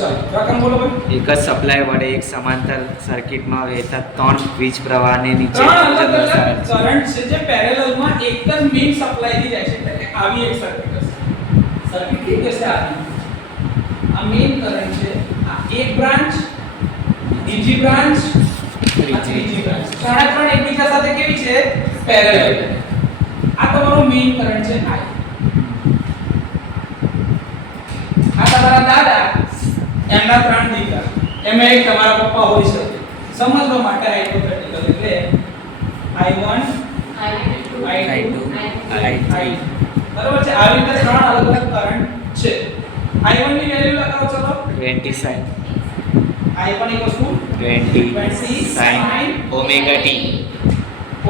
ચાલો રકમ બોલો ભાઈ. એક જ સપ્લાય વડે એક સમાંતર સર્કિટમાં વહેતા 3 વીજ પ્રવાહને નીચે ત્રણ મુજબ અલગ અલગ દર્શાવેલ છે. કરંટ છે જે પેરેલલમાં એક જ મેઇન સપ્લાય થી જાય છે. એટલે કે આવી એક સર્કિટ હશે. સર્કિટ કેવી હશે આવી? આ મેઇન કરંટ છે. આ એક બ્રાન્ચ, બીજી બ્રાન્ચ, ત્રીજી બ્રાન્ચ. ત્રણ એકબીજા સાથે કેવી છે? પેરેલલ. આ તમારો મેઇન કરંટ છે I. આ તમારા દાદા, એમના 3 દીકરા, એમાં એક તમારા પપ્પા હોઈ શકે. સમજવા માટે હાઇપોથેટિકલ એટલે I1 I2 I બરાબર છે. આવી રીતે 3 અલગ અલગ કરંટ છે. I1 ની વેલ્યુ લખાવો ચલો. 20 sin I1 20 sin omega t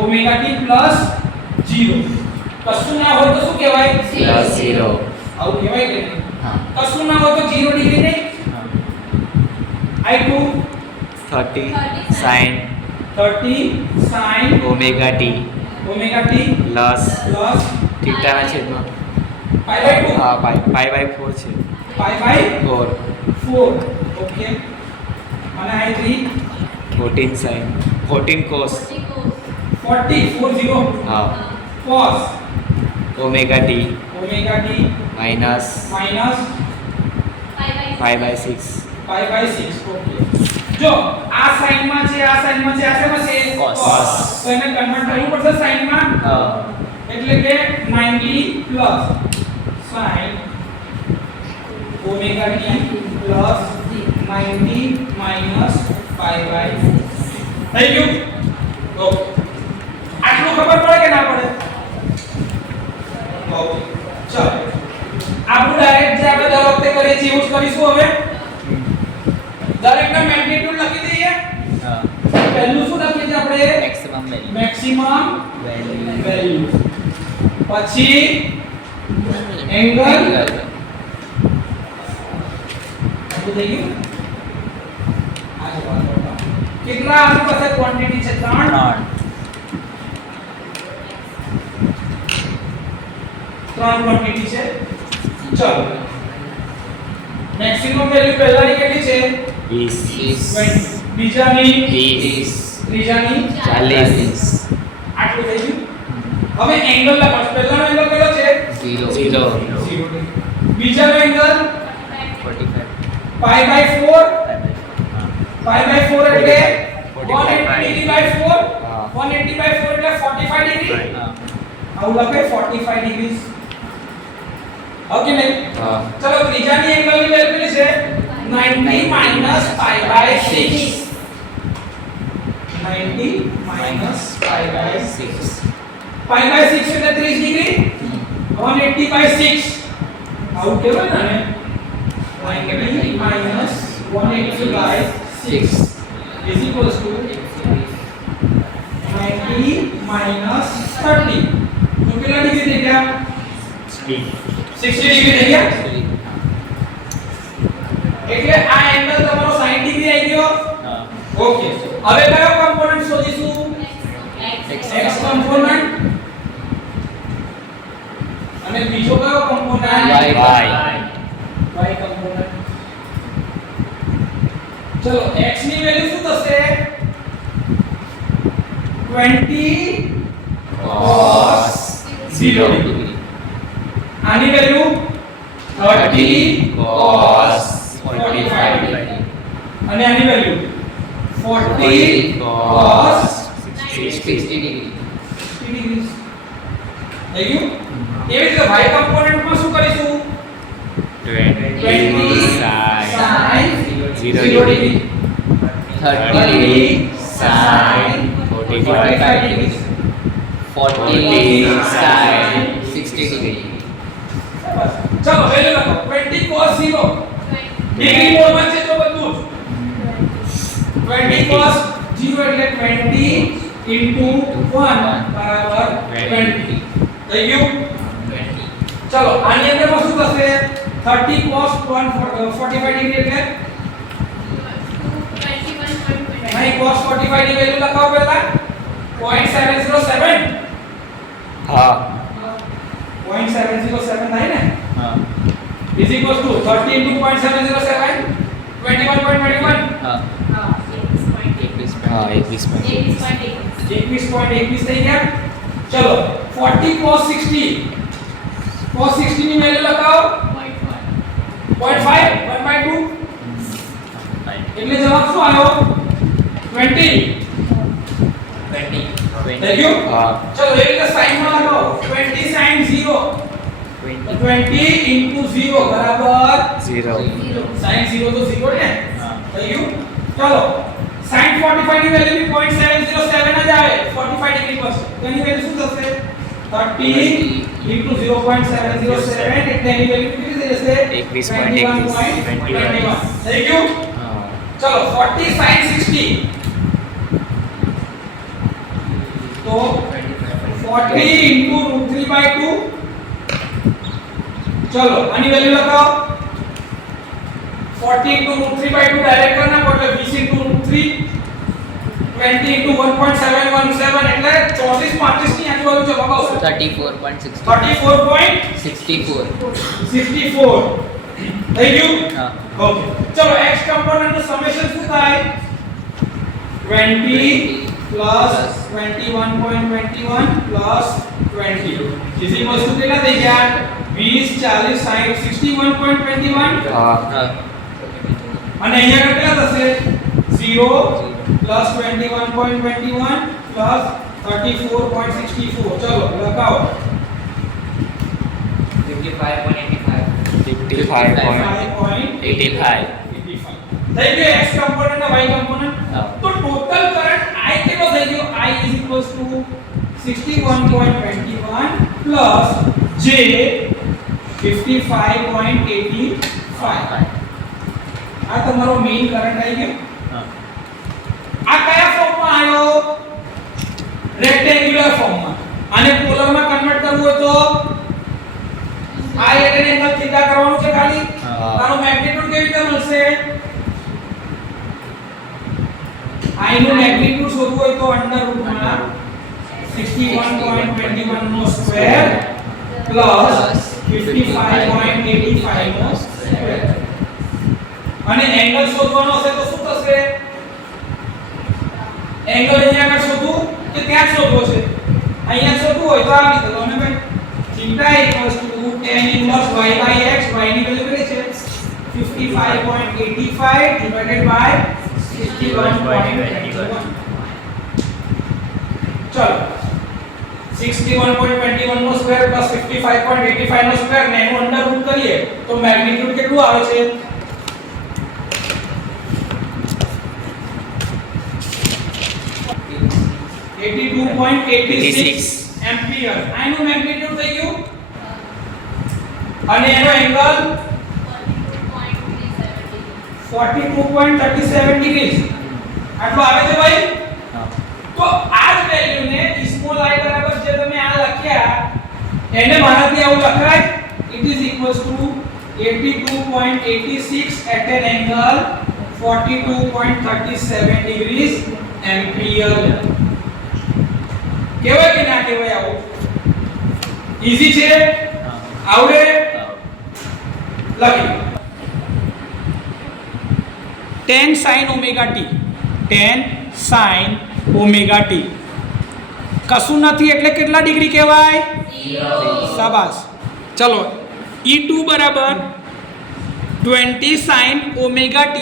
omega t plus 0. કશું ના હોય તો શું કહેવાય? plus 0. આવું કહેવાય કે નહીં? હા. કશું ના હોય તો 0 ડિગ્રી નહીં. I2 30 sin 30 sin omega t plus theta ના છેદમાં pi by 2 હા pi by 4 છે. pi by 4 4. ઓકે. અને I3 14 cos 40 હા cos omega t minus minus pi by 6. pi by 6. Okay. જો આ સાઈનમાં છે આ સાઈનમાં છે આ શેમાં છે? Cos. તો એને કન્વર્ટ કરવું પડશે સાઈનમાં. એટલે કે 90 plus sin omega t plus 90 minus pi by 6. થઈ ગયું? ઓકે. આટલું ખબર પડે કે ના પડે? ઓકે. ચલો આપણું ડાયરેક્ટ જે આપણે દર વખતે કરીએ છીએ એવું જ કરીશું હવે. દરેકના મેગ્નીટ્યુડ લખી દઈએ. પહેલું શું લખીએ છીએ આપણે? Maximum value. પછી એંગલ. આટલું થઈ ગયું. કેટલા આપણી પાસે ક્વોન્ટિટી છે? 3. ક્વોન્ટિટી છે. ચલો મેક્સિમમ વેલ્યુ પહેલાની કેટલી છે? 20. બીજાની 30. ત્રીજાની 40. આટલું થઈ ગયું. હવે એંગલ લખો. પહેલાનો એંગલ કેટલો છે? 0. બીજાનો એંગલ 45. pi by 4 એટલે 180 by 4 180 by 4 એટલે 45 ડિગ્રી. આવું લખાય 45 ડિગ્રી. ઓકે નહીં? ચલો ત્રીજાની એંગલની વેલ્યુ કેટલી છે? 90 minus pi by 6. 90 minus pi by 6. pi by 6 એટલે 30 ડિગ્રી. 180 by 6 આવું કહેવાય ને. 90 minus 180 by 6 is equals to 90 minus 30. તો કેટલા ડિગ્રી થઈ ગયા? 60 ડિગ્રી થઈ ગયા. એટલે આ એંગલ તમારો 60 ડિગ્રી આવી ગયો. ઓકે. હવે કયો કોમ્પોનન્ટ શોધીશું? x component. અને બીજો કયો કોમ્પોનન્ટ? y component. ચલો x ની વેલ્યુ શું થશે? 20 cos 0 ડિગ્રી. આની વેલ્યુ 30 cos 45 ડિગ્રી. અને આની વેલ્યુ 40 cos 60 ડિગ્રી. 60 ડિગ્રી. થઈ ગયું? એવી રીતે y કોમ્પોનન્ટમાં શું કરીશું? 20 sin 0 degree. 30 sin 45 degree. 40 sin 60 degree. ચલો વેલ્યુ લખો. 20 cos 0 ડિગ્રી મોડમાં છે તો બધું જ 20 cos 0 એટલે 20 into 1 બરાબર 20. થઈ ગયું? ચલો આની અંદરમાં શું થશે? 30 cos 45 ડિગ્રી એટલે નહીં cos 45 ની વેલ્યુ લખાવો પહેલા 0.707. હા 0.707 થાય ને? હા is equals to 30 into 0.707 21.21 હા હા 21 21 થઈ ગયા. ચલો 40 cos 60 ની વેલ્યુ લગાવો 0.5 1/2 એટલે જવાબ શું આવ્યો 20 થઈ ગયું. હા ચલો એ રીતે sin માં લગાવો 20 sin 0 તો 20 into 0 બરાબર 0 sin 0 તો 0 ને હા થઈ ગયું. ચલો sin 45 ની વેલ્યુ બી 0.707 જ આવે 45 ડિગ્રી પર છે. તેની વેલ્યુ શું થશે 30 into 0.707 એટલે એની વેલ્યુ કેટલી થઈ જશે 21.21 થઈ ગયું. હા ચલો 40 sin 60 તો 40 into √3/2 चलो आनी वैल्यू लगाओ 40 into √3/2 डायरेक्ट करना એટલે 20 into √3 20 into 1.717 એટલે 34 35 ની આજુબાજુ જવાબ આવશે 34.64 34 થઈ ગયું. હા ઓકે ચલો x કમ્પોનન્ટ નું સમેશન શું થાય 20 plus 21.21 plus 20 is equals to કેટલા થઈ ગયા 20 40 60 61.21 હા હા અને અહીંયા કેટલા થશે 0 plus 21.21 plus 34.64 ચલો લગાવો 55.85 થઈ ગયો x કમ્પોનન્ટ અને y કમ્પોનન્ટ. હા. તો ટોટલ કરંટ I કેટલો થઈ ગયો I is equals to 61.21 plus j 55.85 આ તમારો મેઈન કરંટ આવી ગયો. હા આ કયા ફોર્મમાં આવ્યો રેક્ટેન્ગ્યુલર ફોર્મમાં. આને પોલરમાં કન્વર્ટ કરવું હોય તો આ એટલે એંગલ થીટા કરવાનું છે ખાલી. હા. આનો મેગ્નીટ્યુડ કેવી રીતે મળશે I નું મેગ્નીટ્યુડ શોધવું હોય તો અંડર રૂટમાં 61.21 નો સ્ક્વેર પ્લસ 55.85 નો સ્ક્વેર. અને એંગલ શોધવાનો હશે તો શું થશે એંગલ અહીંયા આગળ શોધવું કે ત્યાં જ શોધવો છે અહીંયા શોધવું હોય તો આ રીતે લો ને ભાઈ theta tan inverse y by x y ની વેલ્યુ કેટલી છે 55.85 divided by 61.21 ચલો 61.21 નો સ્ક્વેર પ્લસ 55.85 નો સ્ક્વેર ને એનું અંડર રૂટ કરીએ તો મેગ્નીટ્યુડ કેટલું આવે છે 82.86 એમ્પિયર આનું મેગ્નીટ્યુડ થઈ ગયું અને એનો એંગલ 42.37 ડિગ્રી આટલો આવે છે ભાઈ. તો આ જ વેલ્યુને સ્મોલ I બરાબર જે તમે આ લખ્યા એને મારાથી આવું લખાય it is equals to 82.86 at an angle 42.37 degrees ampere. કેવાય કે ના કેવાય આવું ઈઝી છે આવડે લખી 10 sin omega t 10 sin omega t કશું નથી એટલે કેટલા ડિગ્રી કહેવાય 0 શાબાશ. ચલો E2 બરાબર 20 sin omega t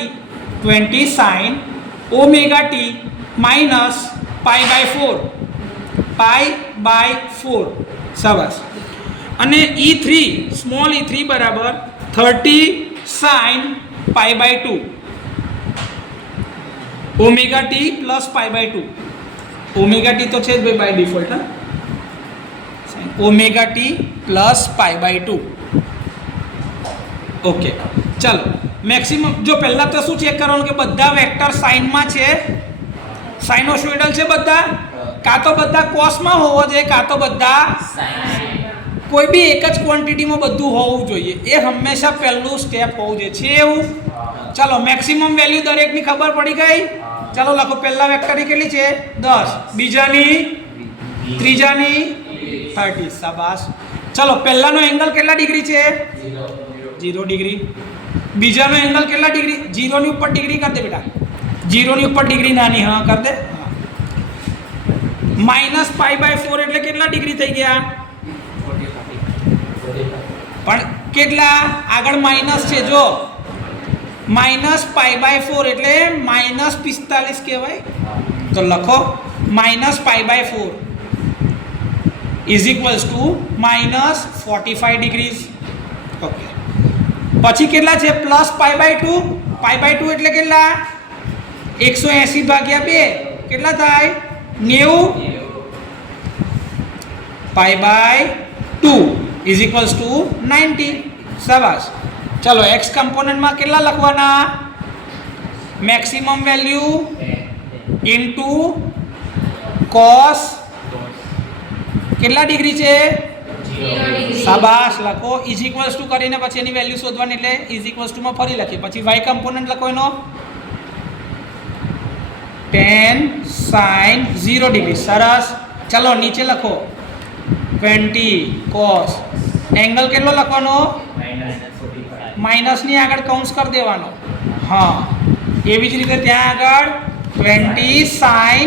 20 sin omega t minus pi by 4 શાબાશ. અને E3 સ્મોલ E3 બરાબર 30 sin pi by 2 omega t plus pi by 2 omega t તો છે જ ભાઈ બાય ડિફોલ્ટ હા omega t plus pi by 2 okay ચાલો મેક્સિમમ જો પહેલા તો શું ચેક કરવાનું કે બધા વેક્ટર સાઇનમાં છે સાઇનોસોઇડલ છે બધા કાં તો બધા કોસમાં હોવો જોઈએ કાં તો બધા કોઈ બી એક જ ક્વોન્ટિટીમાં બધું હોવું જોઈએ એ હંમેશા પહેલું સ્ટેપ હોવું જોઈએ છે એવું. ચાલો મેક્સિમમ વેલ્યુ દરેકની ખબર પડી ગઈ. ચાલો લખો પહેલા વેક્ટરની કેટલી છે 10 બીજાની ત્રીજાની 30 શાબાશ. ચલો પહેલાનો એંગલ કેટલા ડિગ્રી છે 0 ડિગ્રી બીજાનો એંગલ કેટલા ડિગ્રી? 0 ની ઉપર ડિગ્રી કરી દે બેટા, 0 ની ઉપર ડિગ્રી નાની, હા કરી દે. -π/4 એટલે કેટલા ડિગ્રી થઈ ગયા? પણ કેટલા આગળ માઇનસ છે, જો -π/4 એટલે -45 કહેવાય. તો લખો -π/4 is equals to -45 degrees. Okay, પછી કેટલા છે? +π/2. π/2 એટલે કેટલા? 180 ભાગ્યા 2 કેટલા થાય? 90. π/2 ઇઝ ઇક્વલ્સ ટુ 90. શાબાશ. ચલો x કમ્પોનન્ટમાં કેટલા લખવાના? મેક્સિમમ વેલ્યુ ઇન્ટુ cos કેટલા ડિગ્રી છે? શાબાશ લખો. ઇઝ ઇક્વલ્સ ટુ કરીને પછી એની વેલ્યુ શોધવાની, એટલે ઇઝ ઇક્વલ્સ ટુમાં ફરી લખીએ. પછી y કમ્પોનન્ટ લખો એનો tan sin 0 ડિગ્રી. સરસ. ચલો નીચે લખો 20 cos. એંગલ કેટલો લખવાનો? માઇનસ ની આગળ કૌંસ કરી દેવાનો. હા, એવી જ રીતે ત્યાં આગળ 20 sin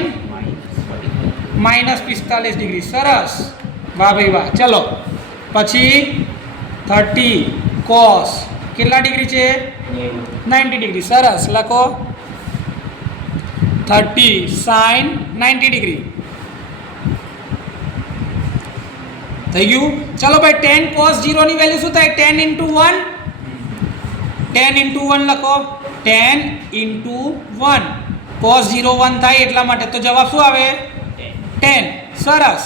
-45 ડિગ્રી. સરસ, વાહ ભાઈ વાહ. ચલો પછી 30 cos કેટલા ડિગ્રી છે? 90 ડિગ્રી. સરસ લખો 30 sin 90 ડિગ્રી. થઈ ગયું. ચલો ભાઈ 10 cos 0 ની વેલ્યુ શું થાય? 10 × 1. 10 × 1 લખો. 10 × 1 cos 0 1 થાય એટલા માટે. તો જવાબ શું આવે? 10. સરસ.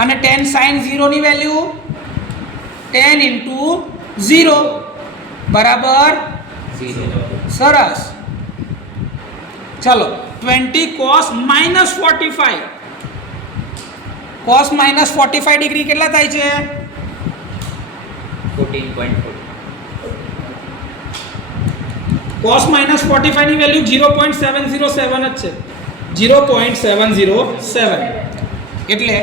અને 10 sin 0 ની વેલ્યુ 10 × 0 બરાબર 0. સરસ. ચલો 20 cos -45. cos -45 ડિગ્રી કેટલા થાય છે? 14.4. cos -45 ની વેલ્યુ 0.707 જ છે. 0.707 એટલે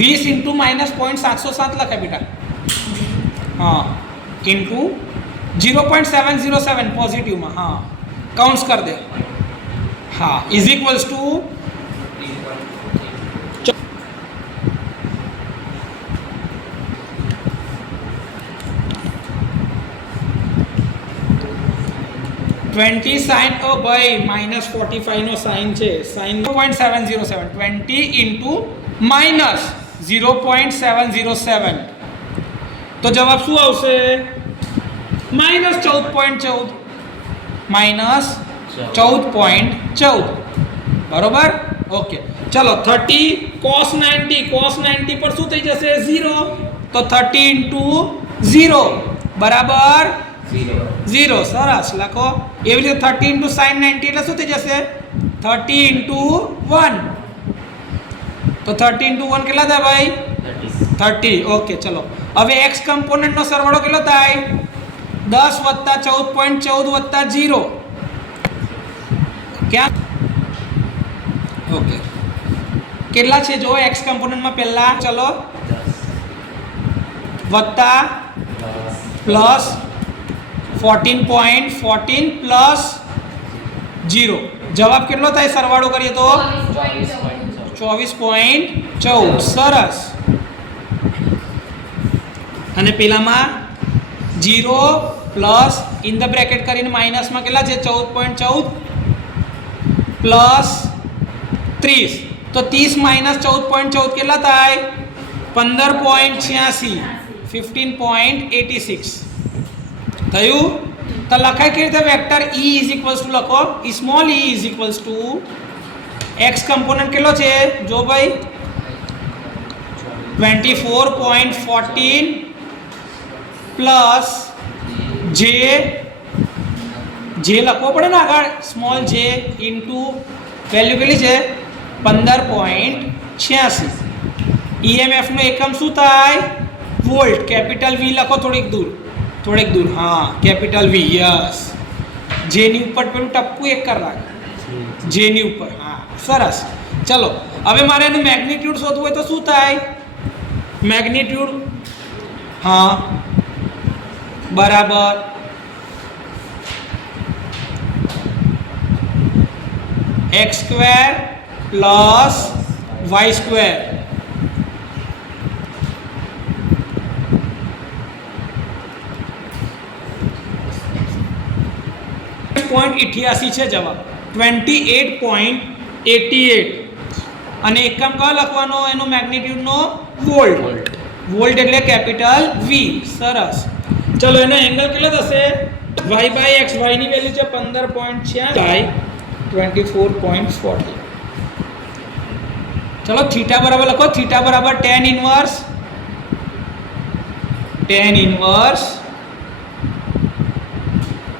20 × -0.707 લખાય બેટા. હા, ઇન્ટુ 0.707 પોઝિટિવમાં. હા, કાઉન્સ કરી દે. હા, ઇઝ ઇક્વલ્સ ટુ 20 sin. ઓ ભાઈ -45 નો સાઇન છે. sin 0.707 20 × -0.707 તો જવાબ શું આવશે? -14.14. -14.14 બરોબર. ઓકે, ચલો 30 cos 90. cos 90 પર શું થઈ જશે? 0. તો 30 × 0 બરાબર 0. સરસ લખો. એવી રીતે 30 × sin 90 એટલે શું થઈ જશે? 30 × 1. તો 30 × 1 કેટલા થાય ભાઈ? 30. ઓકે, ચલો હવે x કમ્પોનન્ટનો સરવાળો કેટલો થાય? 10 + 14.14 + 0 ક્યાં? ઓકે, કેટલા છે જો x કમ્પોનન્ટમાં? પહેલા ચલો વત્તા પ્લસ 14.14 પ્લસ 0. જવાબ કેટલો થાય સરવાળો કરીએ તો? 24.14. સરસ. અને પેલામાં 0 પ્લસ ઇન ધ બ્રેકેટ કરીને માઇનસમાં કેટલા છે? 14.14 પ્લસ 30. તો 30 - 14.14 કેટલા થાય? 15.86. 15.86 થયું. તો લખાય કેવી રીતે? Vector e is equals to લખો. Small e is equals to x component કેટલો છે જો ભાઈ? 24.14 પ્લસ જે લખવો પડે ને આગળ, સ્મોલ j ઇન્ટુ વેલ્યુ કેટલી છે? 15.86. EMF નો એકમ શું થાય? વોલ્ટ. કેપિટલ V લખો થોડીક દૂર. હા, કેપિટલ V. યસ. j ની ઉપર પેલું ટપકું એક કર રાખ. j ની ઉપર. હા, સરસ. ચલો હવે મારે એનું મેગ્નિટ્યુડ શોધવું હોય તો શું થાય? મેગ્નિટ્યુડ હા બરાબર x square plus y square .88 છે જવાબ 28.88 અને એકમ કયો લખવાનો એનો મેગ્નિટ્યુડનો વોલ્ટ વોલ્ટ એટલે કેપિટલ V સરસ ચલો એનો એંગલ કેટલો થશે y બાય x y ની વેલ્યુ છે 15.6 બાય 24.40 ચલો થીટા બરાબર લખો થીટા બરાબર tan ઇન્વર્સ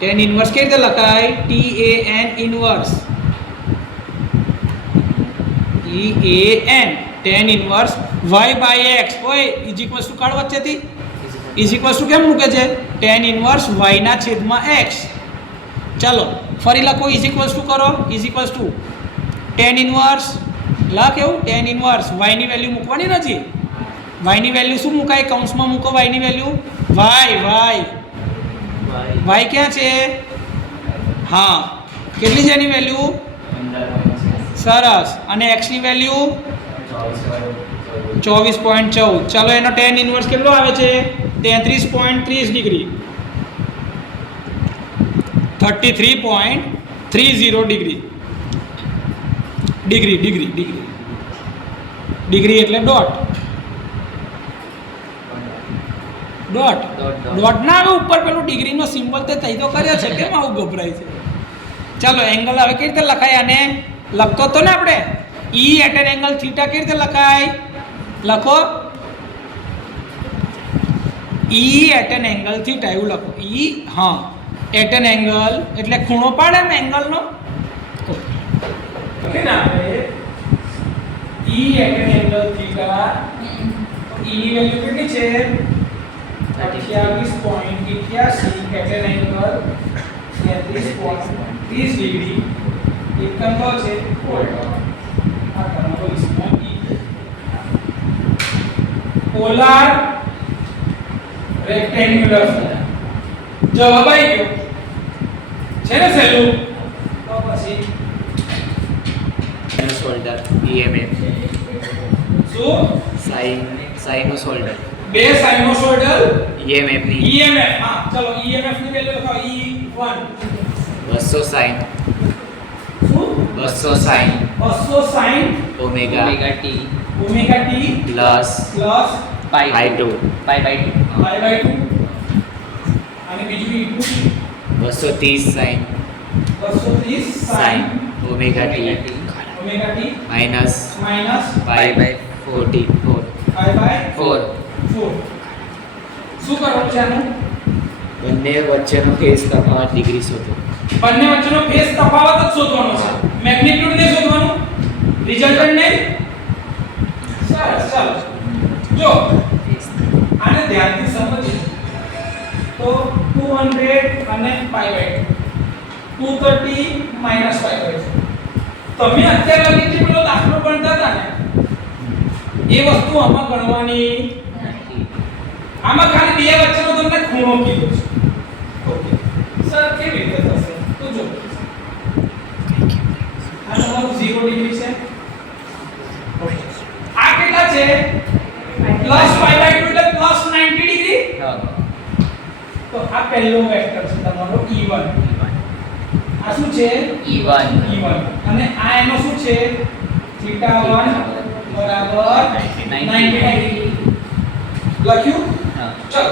કેવી રીતે લખાય TAN inverse tan inverse y by x ઓય ઇઝ ઇક્વલ્સ ટુ કાઢ વચ્ચેથી ઇઝ ઇક્વલ્સ ટુ કેમ મૂકે છે tan ઇન્વર્સ y ના છેદમાં x ચાલો ફરી લખો ઇઝ ઇક્વલ્સ ટુ કરો is equals two tan inverse લખ એવું tan ઇન્વર્સ y ની વેલ્યુ મૂકવાની નથી y ની વેલ્યુ શું મુકાય કૌંસમાં મૂકો y ની વેલ્યુ y ક્યાં છે હા કેટલી છે એની વેલ્યુ સરસ અને x ની વેલ્યુ 24.14 ચાલો એનો tan ઇન્વર્સ કેટલો આવે છે 33.30 ડિગ્રી 33.30 ડિગ્રી એટલે ડોટ ના આવે ઉપર પેલું ડિગ્રીનો સિમ્બોલ તે તઈ તો કર્યો છે કેમ આવું ગભરાય છે ચાલો એંગલ હવે કેવી રીતે લખાય આને લખતો તો ને આપણે E at an angle theta કેવી રીતે લખાય લખો E at an angle theta એવું લખો E હા એટ એન એંગલ એટલે ખૂણો પાડે ને એંગલનો ઓકે ના E at an angle theta E ની વેલ્યુ કેટલી છે 28.81 એટ એન એંગલ 33.30 ડિગ્રી એકમ કયો છે વોલ્ટ આ તમારો ઇસ્મોલ E પોલાર રેક્ટેન્ગ્યુલર જવાબ આવી ગયો છે ને સહેલું તો પછી સાઇનોસોઇડલ EMF શું સાઇનોસોઇડલ બે સાઇનોસોઇડલ EMF ની EMF હા ચલો EMF ની વેલ્યુ લખાવો E1 200 sin શું 200 sin omega t plus pi by 2 by 2 અને બીજું E2 230 sin 230 sin omega t minus pi by 44 4 શું કરવાનું છે આનું બંને વચ્ચેનો ફેઝ તફાવત ડિગ્રી શોધો બંને વચ્ચેનો ફેઝ તફાવત જ શોધવાનો છે મેગ્નીટ્યુડ ને શોધવાનું રિઝલ્ટન્ટ ને સરસ ચાલો જો આને ધ્યાનથી સમજો તો 200 અને pi by 230 minus pi by 2 તમે અત્યાર લગી જે પેલો દાખલો ભણતા હતા ને એ વસ્તુ આમાં ગણવાની આમાં ખાલી બે વચ્ચેનો તમને ખૂણો કીધો છે ઓકે સર કેવી રીતે થશે તો જો આ તમારું 0 ડિગ્રી છે ઓકે આ કેટલા છે પ્લસ pi by 2 એટલે પ્લસ 90 ડિગ્રી તો આ પહેલો વેક્ટર છે તમારો E1 આ શું છે E1 અને આ એનો શું છે θ1 બરાબર 90 ડિગ્રી લખ્યું ચલો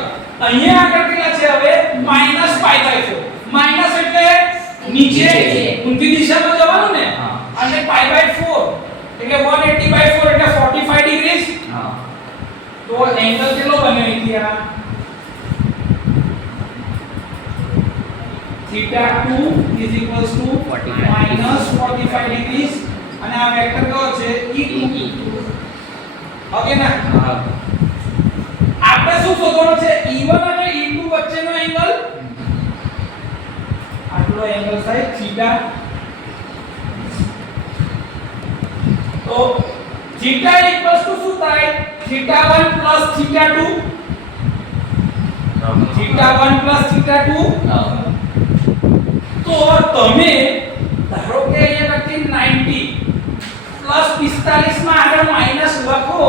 અહીંયા આગળ કેટલા છે હવે -π/4 માઈનસ એટલે નીચે ઊંધી દિશામાં જવાનું ને અને pi/4 એટલે 180/4 એટલે 45 ડિગ્રી તો એંગલ કેટલો બને અહીંયા θ2 -45 degrees અને આ વેક્ટર કયો છે E2 ઓકે ના આપણે શું શોધવાનું છે E1 અને E2 વચ્ચેનો એંગલ આટલો એંગલ થાય થીટા તો થીટા ઇક્વલ્સ ટુ શું થાય θ1 θ2 θ1 θ2 તો તમે ધારો કે અહીંયા લખી 90 45 માં આગળ માઈનસ લખો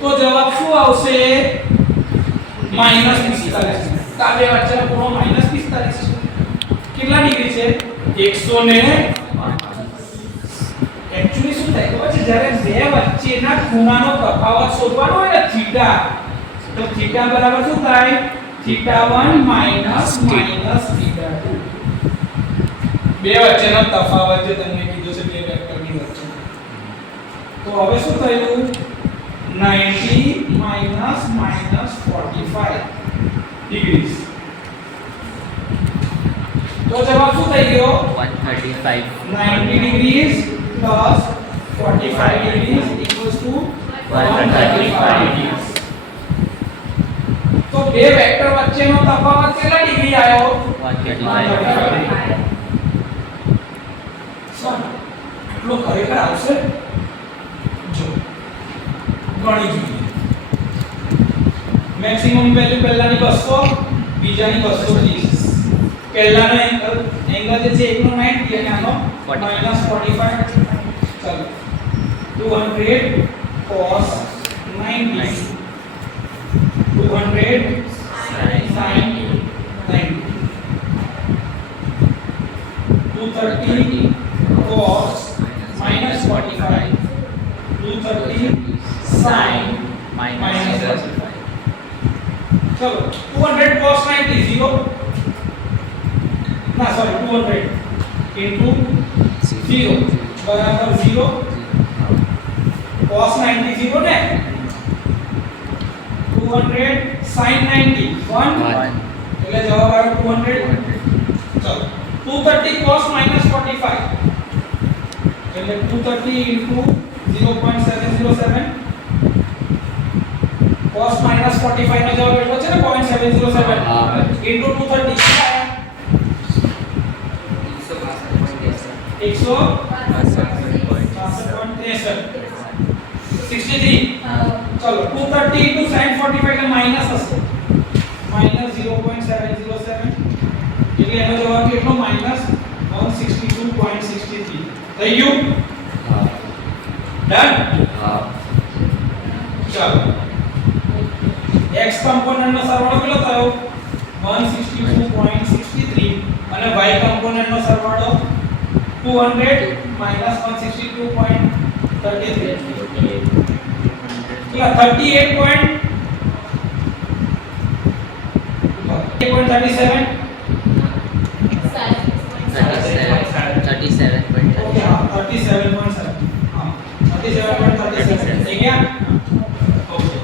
તો જવાબ શું આવશે? -45. તો આ બે વચ્ચેનો ખૂણો -45 છે. કેટલા ડિગ્રી છે? 100 એક્ચ્યુઅલી શું થાય ખબર છે, જ્યારે બે વચ્ચેના ખૂણાનો તફાવત શોધવાનો હોય ને થીટા, તો થીટા બરાબર શું થાય? θ1 માઈનસ θ2. બે વચ્ચેનો તફાવત જે તમને કીધું છે બે વેક્ટરની વચ્ચે. તો હવે શું થયું? 90 માઈનસ 45 ડિગ્રી. તો જવાબ શું થઈ ગયો? 135. 90 degrees plus 45 degrees equals to 135 degrees. તો બે વેક્ટર વચ્ચેનો તફાવત કેટલા ડિગ્રી આવ્યો? 135. એટલો ખરેખર આવશે? જો ગણી જોઈએ. મેક્સિમમ વેલ્યુ પહેલાની 200, બીજાની 230. પહેલાનો એંગલ જે છે એકનો 90 અને આનો -45. ચાલો 200 cos 90 200 sin 90 230 cos -45 230 sin -45. चलो 200 cos 90 0 ना सॉरी 200 into 0 बराबर 0 cos 90 0 ने 200 sin 90 1 એટલે જવાબ આવ્યો 200. ચલો 230 cos -45 એટલે 230 into 0.707 cos -45 નો જવાબ એટલો છે ને 0.707 into 230 63. चलो 230 into sin 45 का माइनस હશે -0.707 એટલે એનો જવાબ કેટલો? -162.63 થઈ ગયું. ડન. ચાલો x કમ્પોનન્ટ નો સરવાળો કેટલો થયો? 162.63 અને y કમ્પોનન્ટ નો સરવાળો 200 -162.33 કેટલા? 38.37 ઓકે હા 37.7 હા 37.37 થઈ ગયા. ઓકે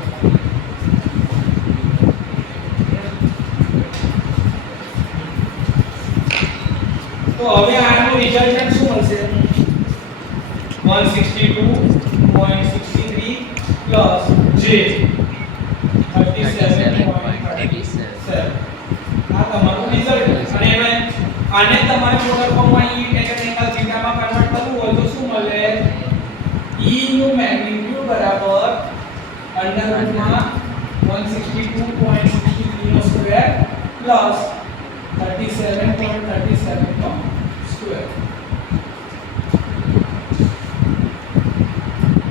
તો હવે આનું રિઝલ્ટન્ટ શું મળશે? 162.63 plus j 37.37. આ તમારું રિઝલ્ટ. અને હવે આને તમારે પ્રોડક્ટ ફોર્મમાં e tan એંગલ થીટા માં કન્વર્ટ કરવું હોય તો શું મળે? e નું મેગ્નીટ્યુડ બરાબર અંડર રૂટમાં 162.63 નો સ્ક્વેર પ્લસ 37.37 નો સ્ક્વેર.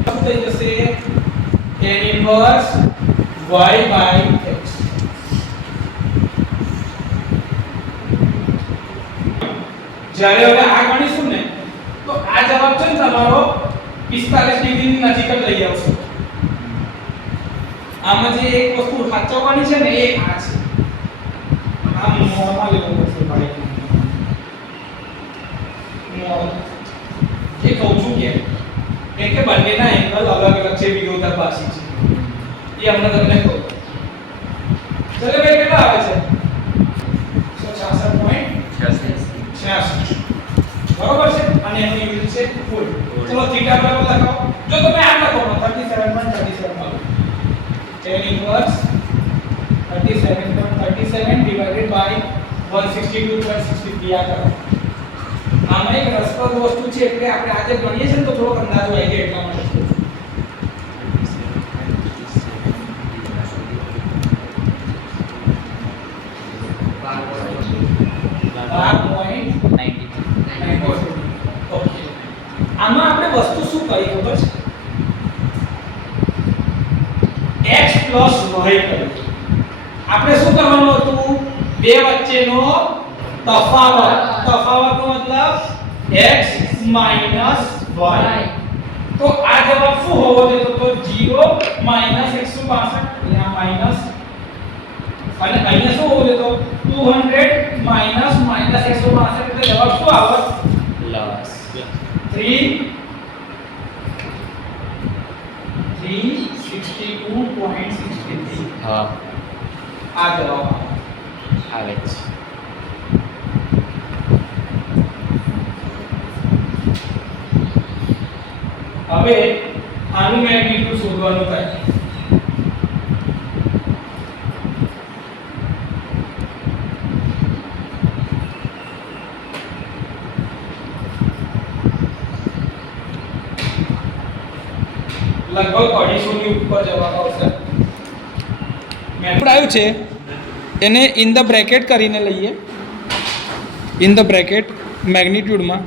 શું થઈ જશે? tan inverse y by x. જ્યારે હવે આ ગણીશું ને તો આ જવાબ છે ને તમારો 45 ડિગ્રીની નજીક જ લઈ આવશે. આમાં જે એક વસ્તુ સાચવવાની છે ને એ આ છે. આ નોર્મલ લેવું પડશે ભાઈ. નોર્મલ કે કહું છું કે બંનેના એંગલ અલગ અલગ છે, વિરોધાભાસી છે. એ હમણાં તમને કહું. ચલો ભાઈ કેટલા આવે છે? 166.86 બરોબર છે. અને એનું યુનિટ છે ફૂલ. ચલો થીટા બરાબર લખાવો. જો તમે આમ લખો 37.37 મળે. tan inverse 37.37 divided by 162.63 આ કરો. આમાં એક રસપ્રદ વસ્તુ છે એટલે આપણે આજે ગણીએ છીએ તો થોડો અંદાજો આવી જાય એટલા માટે. આમાં આપણે વસ્તુ શું કરી ખબર છે? પ્લસ y કર્યું. આપણે શું કરવાનું હતું? બે વચ્ચેનો તફાવતનો મતલબ x માઈનસ y. તો આ જવાબ શું હોવો જોઈએ? તો 0 માઈનસ 162 એટલે આ માઈનસ અને અહીંયા શું હોવું જોઈએ? તો 200 માઈનસ 162 એટલે જવાબ શું આવે? પ્લસ 362.63. હા આ જવાબ આવે છે. હવે આનું મેગ્નીટ્યુડ શોધવાનું થાય. લગભગ 250 ની ઉપર જવાબ આવશે. મેથડ આવ્યું છે એને ઇન ધ બ્રેકેટ કરીને લઈએ. ઇન ધ બ્રેકેટ મેગ્નીટ્યુડમાં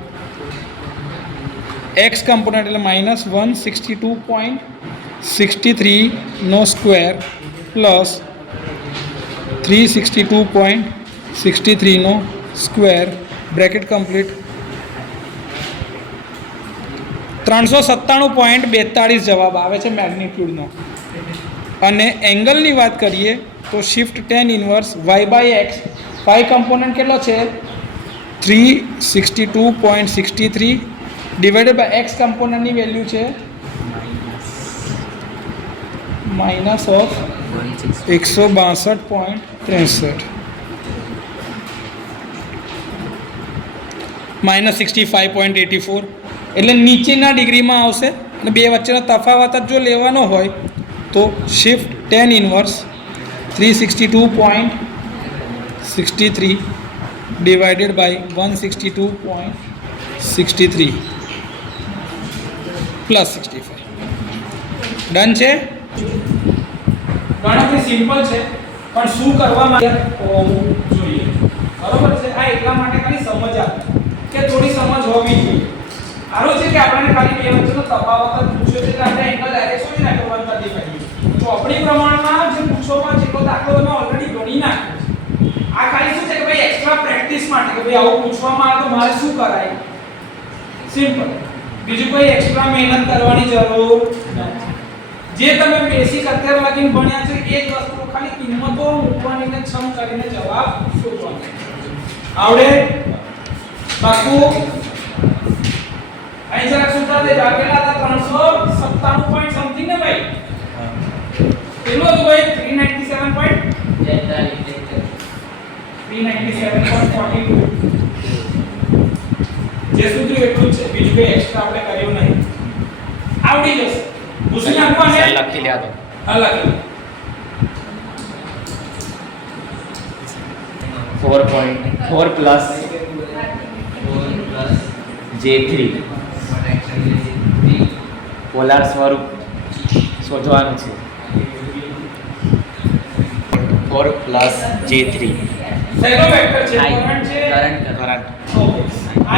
x કમ્પોનન્ટ એટલે -162.63 નો સ્ક્વેર પ્લસ 362.63 નો સ્ક્વેર બ્રેકેટ કમ્પ્લીટ 397.42 જવાબ આવે છે મેગ્નીટ્યુડનો. અને એંગલની વાત કરીએ તો shift tan inverse y/x y component કેટલો છે? 362.63 ડિવાઇડેડ બાય x કમ્પોનન્ટની વેલ્યુ છે માઇનસ ઓફ 162.63 -65.84 એટલે નીચેના ડિગ્રીમાં આવશે. અને બે વચ્ચેનો તફાવત જ જો લેવાનો હોય તો shift tan inverse 362.63 divided by 162.63 plus 65. Done છે. ગણતરી સિમ્પલ છે પણ શું કરવા માટે હોવું જોઈએ? બરોબર છે. આ એટલા માટે ખાલી સમજ આપી કે થોડી સમજ હોવી જોઈએ. આરો છે કે આપણને ખાલી બે વચ્ચેનો તફાવત જ પૂછ્યો છે એટલે આપણે એંગલ ડાયરેક્ટ શોધી નાખવાનું નથી કર્યું. ચોપડી પ્રમાણમાં જે પૂછવામાં જેટલો દાખલો તમે ઓલરેડી ગણી નાખ્યો છે. આ ખાલી શું છે કે ભાઈ એક્સ્ટ્રા પ્રેક્ટિસ માટે કે ભાઈ આવું પૂછવામાં આવે તો મારે શું કરાય? સિમ્પલ. બીજું કોઈ એક્સ્ટ્રા મહેનત કરવાની જરૂર નથી. જે તમે બેસિક અત્યાર લગીન ભણ્યા છે એ જ વસ્તુ ખાલી કિંમતો મૂકવાની ને સમ કરીને જવાબ શોધવાનો. આવડે? બાકુ અહીં જરા સૂત્ર દે આપેલા હતા 397 પોઈન્ટ સમથિંગ ને ભાઈ. કેટલું હતું ભાઈ? 397.42 જે સૂત્ર એટલું છે. બીજું કોઈ એક્સ્ટ્રા આપણે કર્યું નહીં. આવડી જશે. પૂછી નાખવાને લખી લ્યા તો. હા લખી 4 પ્લસ J3 પોલાર સ્વરૂપ શોધવાનું છે. 4 પ્લસ J3 શેનો વેક્ટર છે? I. કરંટ છે. Current okay.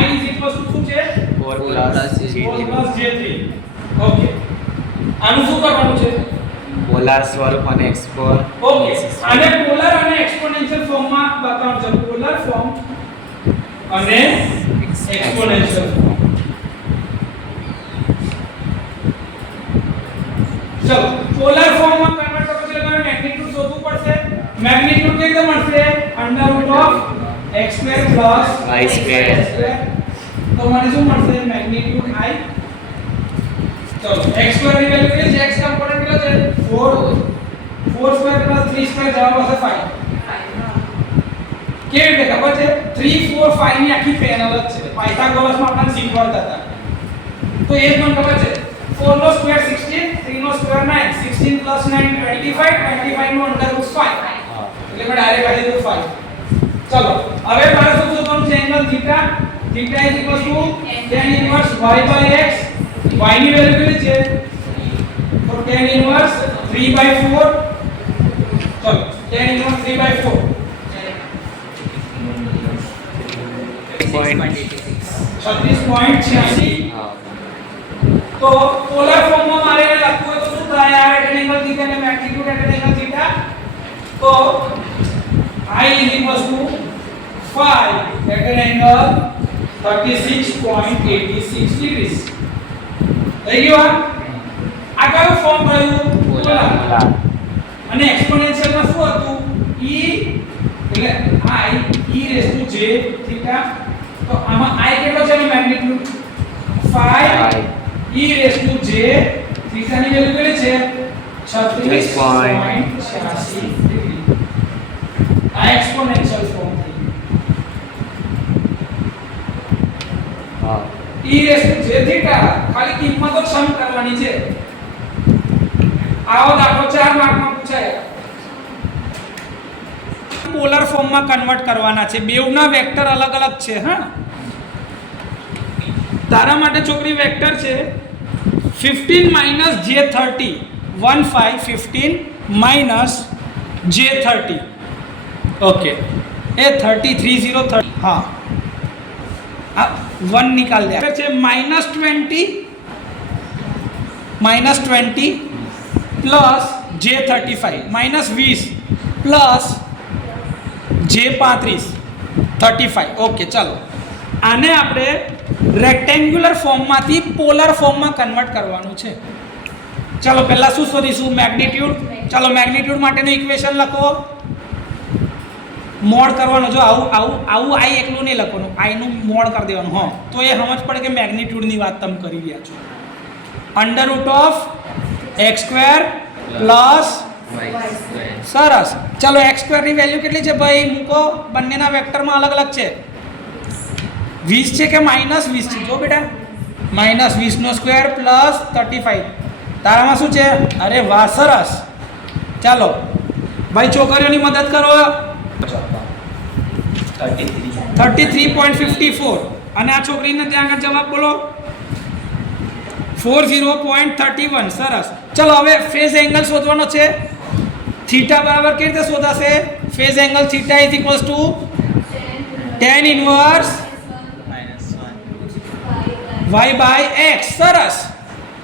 I is equal to શું છે? 4 પ્લસ 4 J3 J3. ઓકે. આનું શું કરવાનું છે? પોલાર સ્વરૂપ અને એક્સપોર ઓકે. આને પોલર અને એક્સપોનેન્શિયલ ફોર્મમાં બતાવવાનું છે. પોલર ફોર્મ અને એક્સપોનેન્શિયલ ફોર્મ. ચલો પોલર ફોર્મમાં કન્વર્ટ કરો એટલે તમારે મેગ્નીટ્યુડ શોધવું પડશે. મેગ્નીટ્યુડ કેવી રીતે મળશે? √(x² + y². તો મને શું મળશે? Magnitude I. ચલો x² ની વેલ્યુ કેટલી છે? x કમ્પોનન્ટ કેટલો છે? 4 4² + 3² જવાબ આવશે 5. કેવી રીતે ખબર છે? 3 4 5 ની આખી પેનલ જ છે. પાયથાગોરસમાં આપણને શીખવાડતા હતા. તો એ જ મને ખબર છે. 4 નો સ્ક્વેર 16, 3 નો સ્ક્વેર 9, 16 + 9 25, 25 નો √5. એટલે મેં ડાયરેક્ટ આલી દીધું 5. ચલો હવે મારે શું શોધવાનું છે? Angle theta. Theta = tan inverse y/x. y ની વેલ્યુ કેટલી છે? તો tan ઇન્વર્સ 3/4. ચલો tan ઇન્વર્સ 3/4 36.86. તો પોલર ફોર્મમાં મારે એને લખવું હોય તો શું થાય? I are at an angle theta and magnitude at an angle theta. So I is equals to 5 at an angle 36.86 degrees. થઈ ગયું આ કયું ફોર્મ કયું પોલાર અને એક્સપોનેન્શિયલ માં શું હતું e એટલે I e raised to j theta તો આમાં I કેટલો છે magnitude 5 e raised to j theta ની વેલ્યુ કેટલી છે 36.86 ડિગ્રી આ એક્સપોનેન્શિયલ ફોર્મ થઈ e raised to j theta ખાલી કિંમતો સમ કરવાની છે આવો દાખલો 4 માર્કમાં પૂછાય પોલર ફોર્મમાં કન્વર્ટ કરવાના છે બેવના વેક્ટર અલગ અલગ છે હા તારા માટે છોકરી વેક્ટર છે 15 j30 j30 ओके ए 33 030 हाँ अब 1 निकाल दिया फिर -20 plus j35 -20 plus j35 35 okay चलो આને આપણે રેક્ટેન્ગ્યુલર ફોર્મમાંથી પોલર ફોર્મમાં કન્વર્ટ કરવાનું છે ચાલો પહેલા શું શોધીશું મેગ્નીટ્યુડ ચાલો મેગ્નીટ્યુડ માટેનું ઇક્વેશન લખો મોડ કરવાનો જો આવું આઈ એકલું નહીં લખવાનું આઈનું મોડ કરી દેવાનું હા તો એ સમજ પડે કે મેગ્નીટ્યુડની વાત તમે કરી રહ્યા છો √(x²) સરસ ચાલો x² ની વેલ્યુ કેટલી છે ભાઈ મૂકો બંનેના વેક્ટરમાં અલગ અલગ છે 20 છે કે -20 છે જો બેટા -20² +35 તારામાં શું છે અરે વાહ સરસ ચાલો ભાઈ છોકરીઓની મદદ કરો 33.54 અને આ છોકરીને ત્યાં આગળ જવાબ બોલો 40.31 સરસ ચલો હવે ફેઝ એંગલ શોધવાનો છે થીટા બરાબર કેવી રીતે શોધાશે phase angle theta = tan inverse y/x સરસ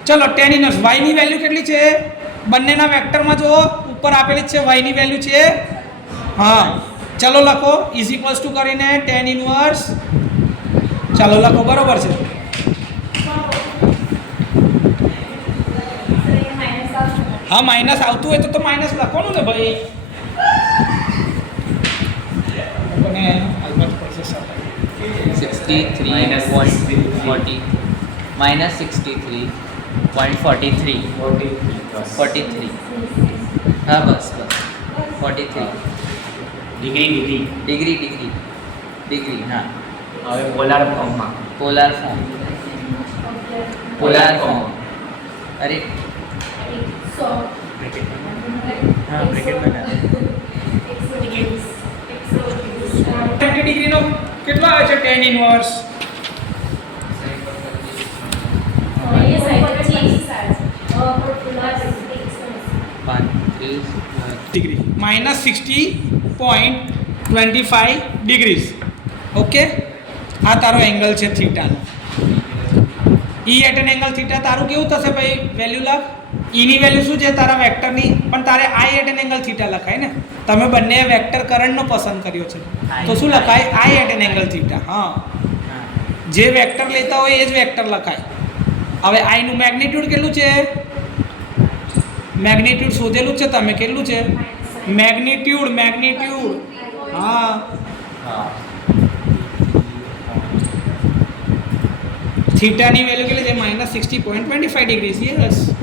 ચલો tan ઇન્વર્સ y ની વેલ્યુ કેટલી છે બંનેના વેક્ટરમાં જો ઉપર આપેલી છે y ની વેલ્યુ છે હા ચલો લખો = કરીને tan ઇન્વર્સ ચાલો લખો બરોબર છે હા માઈનસ આવતું હોય તો માઈનસ લખવાનું ને ભાઈ અને અલબત્ત પડશે 63.40 -63.43 43 हाँ बस 43 डिग्री हाँ હવે પોલાર ફોર્મમાં पोलर फॉर्म अरे હા બ્રેકેટમાં ના 90 ડિગ્રીનો કેટલો આવે છે tan inverse degree -60.25 degrees okay આ તારો એંગલ છે થીટાનો e at an angle theta તારું કેવું થશે ભાઈ વેલ્યુ લખ e ની વેલ્યુ શું છે તારા વેક્ટરની પણ તારે i at an angle theta લખાય ને તમે બંને વેક્ટર કરંટનો પસંદ કર્યો છે તો શું લખાય i at an angle theta હા જે વેક્ટર લેતા હોય એ જ વેક્ટર લખાય હવે i નું મેગ્નીટ્યુડ કેટલું છે મેગ્નીટ્યુડ શોધેલું છે તમે કેટલું છે મેગ્નીટ્યુડ હા થીટાની વેલ્યુ કેટલી છે -60.25 ડિગ્રી યસ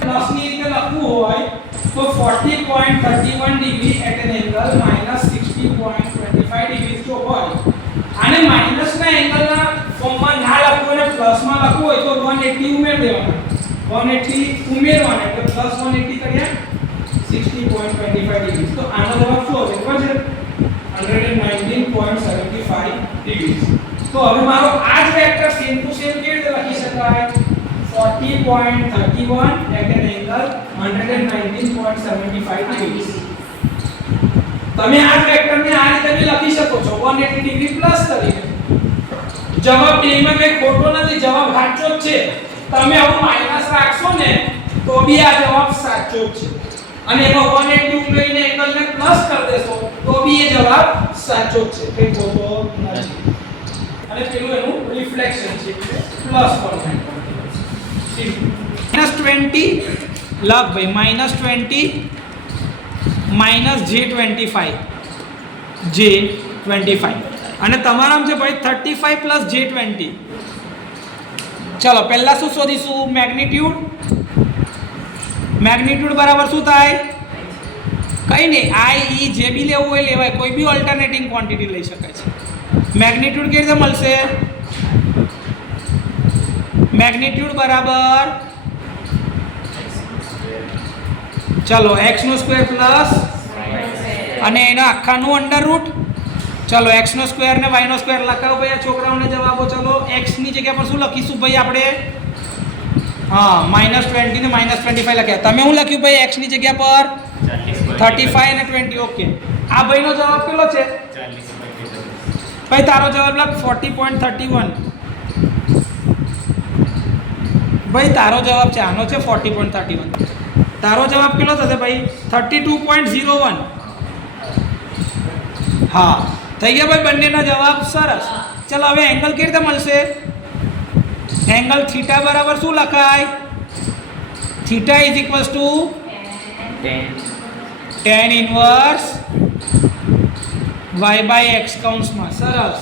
પ્લસની રીતે લખવું હોય તો 40.31 degree at an angle -60.25 degree જો હોય આને માઈનસના એંગલના ફોર્મમાં ના લખવું અને પ્લસમાં લખવું હોય તો 180 ઉમેર દેવાના 180 ઉમેરવાના એટલે +180 કર્યા 60.25 ડિગ્રી તો આનો જવાબ શું હશે ખબર છે 119.75 ડિગ્રી તો હવે મારો આ જ વેક્ટર સેમ ટુ સેમ કેવી રીતે લખી શકાય 40.31 એટ એન એંગલ 119.75 ડિગ્રી તમે આ વેક્ટરને આ રીતે બી લખી શકો છો 180 ડિગ્રી પ્લસ કરીને જવાબ D માં કઈ ખોટો નથી, જવાબ સાચો જ છે. તમે આવું માઈનસ રાખશો ને તો બી આ જવાબ સાચો જ છે. અને એમાં 180 લઈને એંગલને પ્લસ કરી દેશો તો બી એ જવાબ સાચો જ છે, કઈ ખોટો નથી. અને પેલું એનું રિફ્લેક્શન છે પ્લસ -1 -20 લખ ભાઈ -20 -j25 અને તમારામાં છે ભાઈ 35 + j20. ચલો પહેલા શું શોધીશું? મેગ્નીટ્યુડ બરાબર શું થાય? કઈ નહીં, i e જે બી લેવું હોય લેવાય, કોઈ બી ઓલ્ટરનેટિંગ ક્વોન્ટિટી લઈ શકાય છે. મેગ્નીટ્યુડ કેવી રીતે મળશે? મેગ્નીટ્યુડ બરાબર ચલો x² પ્લસ અને એના આખાનું અંડર રૂટ. ચલો x² ને y² લખાવો ભાઈ આ છોકરાઓને જવાબો. ચલો x ની જગ્યા પર શું લખીશું ભાઈ આપણે? હા -20 ને -25 લખ્યા. તમે શું લખ્યું ભાઈ x ની જગ્યા પર? 35 અને 20. ઓકે, આ ભાઈનો જવાબ કેટલો છે? ભાઈ તારો જવાબ લખ 40.31. ભાઈ તારો જવાબ છે આનો છે 40.31. તારો જવાબ કેટલો થશે ભાઈ? 32.01. હા થઈ ગયા ભાઈ બંનેના જવાબ. સરસ. ચલો હવે એંગલ કેવી રીતે મળશે? એંગલ થીટા બરાબર શું લખાય? થીટા = tan ઇન્વર્સ y/x કૌંસમાં. સરસ.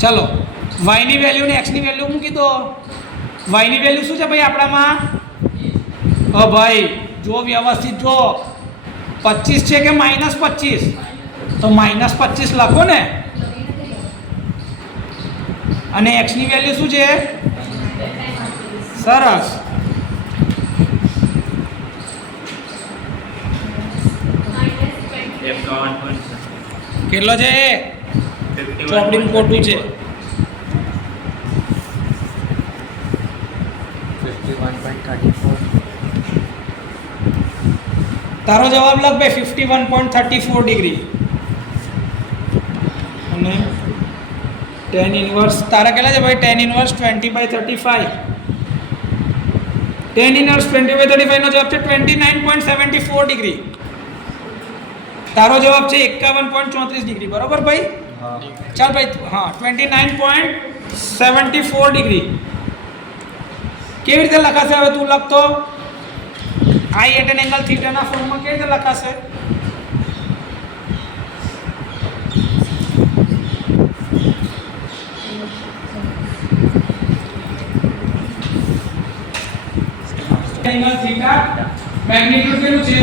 ચલો y ની વેલ્યુ ને x ની વેલ્યુ મૂકી દો. y ની વેલ્યુ શું છે ભાઈ આપણામાં? ભાઈ જો વ્યવસ્થિત જો 25 છે કે -25? તો -25 લખો ને. અને x ની વેલ્યુ શું છે? સરસ. કેટલો છે? ચોપડીમાં ખોટું છે. 51.34. તારો જવાબ લખ ભાઈ 51.34 ડિગ્રી. અને tan ઇન્વર્સ તારા કેટલા છે ભાઈ? tan inverse 20/35. tan ઇન્વર્સ 20/35 નો જવાબ છે 29.74 ડિગ્રી. તારો જવાબ છે 51.34 ડિગ્રી. બરોબર ભાઈ? ચાલ ભાઈ. હા 29.74 ડિગ્રી કેવી રીતે લખાશે? હવે તું લખતો i at an angle theta ના ફોર્મમાં કેવી રીતે લખાશે? એંગલ થીટા મેગ્નીટ્યુડ કેટલું છે?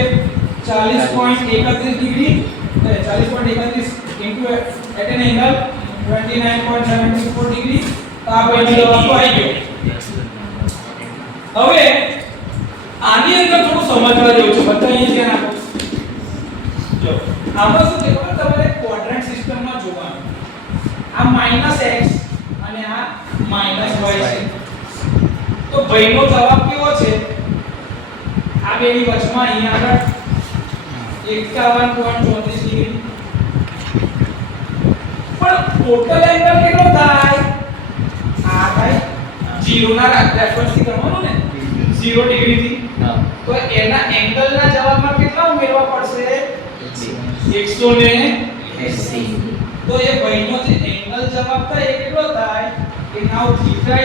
40.31 degree. 40.31 into at an angle 29.74 degree. તો આ ભાઈનો જવાબ તો આવી ગયો. હવે આની અંદર થોડું સમજવા જેવું છે. બધા અહીંયા ધ્યાન આપો. જો આમાં શું છે ખબર? તમારે ક્વોડ્રન્ટ સિસ્ટમમાં જોવાનું. આ -x અને આ -y છે. તો ભાઈનો જવાબ કેવો છે? આ બેની વચમાં અહીંયા આગળ 51.34 ડિગ્રી. પણ ટોટલ એંગલ કેટલો થાય? આ થાય 0 ના રેફરન્સથી કરવાનું ને 0 ડિગ્રી થી. તો એના એંગલના જવાબમાં કેટલા ઉમેરવા પડશે? 180. તો એ ભાઈનો જે એંગલ જવાબ થાય એ કેટલો થાય? કે નાઉ થીટા =